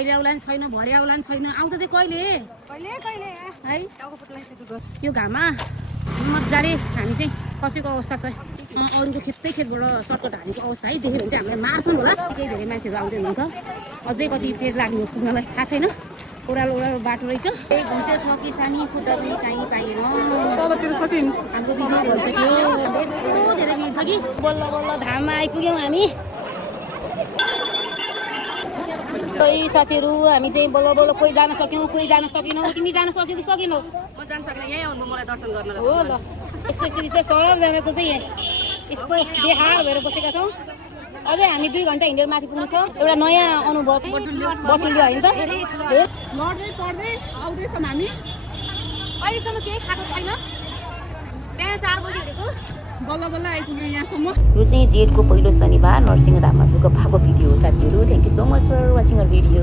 अहिले आउला नि छैन भरे आउला नि छैन आउँछ चाहिँ कहिले है यो घाममा मजाले हामी चाहिँ कसैको अवस्था छ अरूको खेतबाट सर्टकट हानेको अवस्था है देख्यो भने चाहिँ हामीलाई मार्छन् होला केही धेरै मान्छेहरू आउँदै हुनुहुन्छ अझै कति पेट लाग्ने पुग्नलाई थाहा छैन ओह्रालो बाटो रहेछ 1 घन्टा छ कि सानी फुत्दा पनि कहीँ पाइएन हाम्रो बिजमा भइसक्यो यस्तो धेरै भिड छ कि बल्ल बल्ल धाममा आइपुग्यौँ हामी कोही साथीहरू हामी चाहिँ बल्ल बल्ल कोही जान सक्यौँ कोही जान सकेनौँ तिमी जान सक्यौ कि सकेनौ म जान सक्ने यही आउनु मलाई दर्शन गर्न हो ल यस्तो विषय सबजनाको चाहिँ यहाँ यस्तो बेहार भएर बसेका छौँ अझै हामी 2 घन्टा हिँडेर माथि पुग्नु छ एउटा नयाँ अनुभव बटुल्यो होइन त लड्दै पढ्दै आउँदैछौँ हामी अहिलेसम्म केही खाएको छैन त्यहाँ 4 बजी हिँडेको बल्ल बल्ल आइपुग्यो यहाँसम्म यो चाहिँ जेठको पहिलो शनिबार नरसिंहधाममा दुःख भएको भिडियो हो साथीहरू thank you so much for watching our video